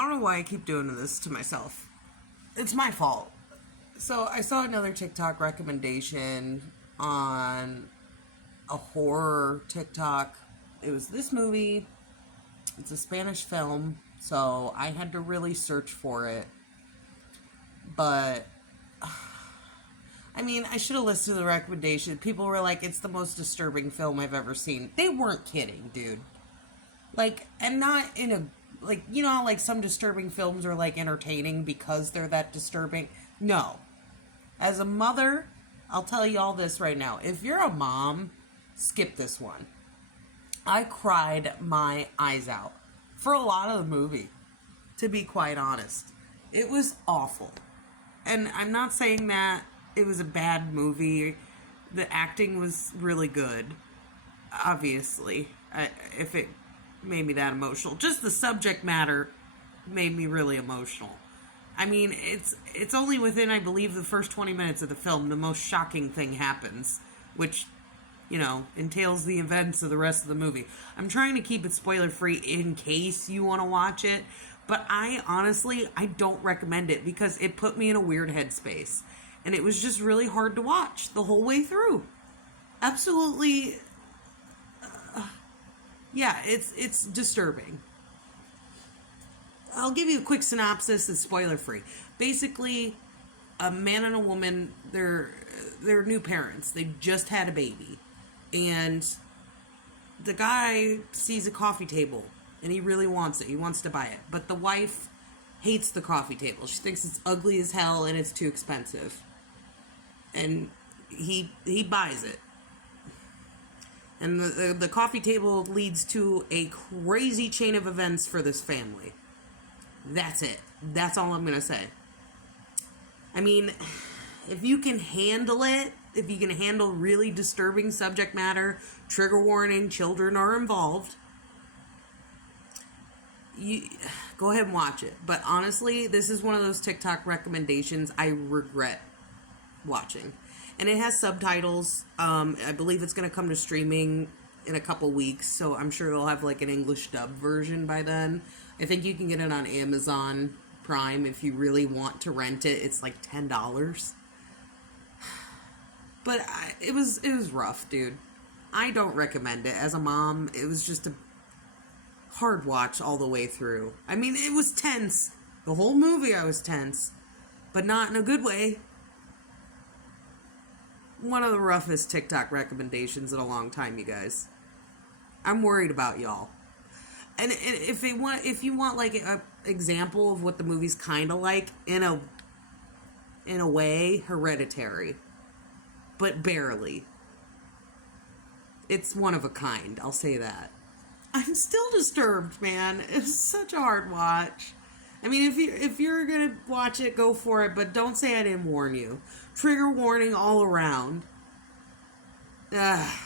I don't know why I keep doing this to myself. It's my fault. So I saw another TikTok recommendation on a horror TikTok. It was this movie. It's a Spanish film, so I had to really search for it. But I mean, I should have listened to the recommendation. People were like, it's the most disturbing film I've ever seen. They weren't kidding, dude. Like, and not in a, like, you know, like some disturbing films are like entertaining because they're that disturbing. No. As a mother, I'll tell you all this right now. If you're a mom, skip this one. I cried my eyes out for a lot of the movie, to be quite honest. It was awful. And I'm not saying that it was a bad movie. The acting was really good, obviously. If it made me that emotional. Just the subject matter made me really emotional. I mean, it's only within, I believe, the first 20 minutes of the film the most shocking thing happens, which, you know, entails the events of the rest of the movie. I'm trying to keep it spoiler-free in case you want to watch it, but I don't recommend it because it put me in a weird headspace. And it was just really hard to watch the whole way through. Absolutely, yeah, it's disturbing. I'll give you a quick synopsis. It's spoiler-free. Basically, a man and a woman, they're new parents. They just had a baby. And the guy sees a coffee table, and he really wants it. He wants to buy it. But the wife hates the coffee table. She thinks it's ugly as hell, and it's too expensive. And he buys it. And the coffee table leads to a crazy chain of events for this family. That's it. That's all I'm going to say. I mean, if you can handle it, if you can handle really disturbing subject matter, trigger warning, children are involved, you go ahead and watch it. But honestly, this is one of those TikTok recommendations I regret watching. And it has subtitles. I believe it's going to come to streaming in a couple weeks, so I'm sure they'll have like an English dub version by then. I think you can get it on Amazon Prime if you really want to rent it. It's like $10. But it was rough, dude. I don't recommend it. As a mom, it was just a hard watch all the way through. I mean, it was tense. The whole movie I was tense, but not in a good way. One of the roughest TikTok recommendations in a long time, you guys. I'm worried about y'all. And if you want like an example of what the movie's kind of like, in a way, Hereditary, but barely. It's one of a kind, I'll say that. I'm still disturbed, man. It's such a hard watch. I mean, if you're gonna watch it, go for it, but don't say I didn't warn you. Trigger warning all around. Ugh.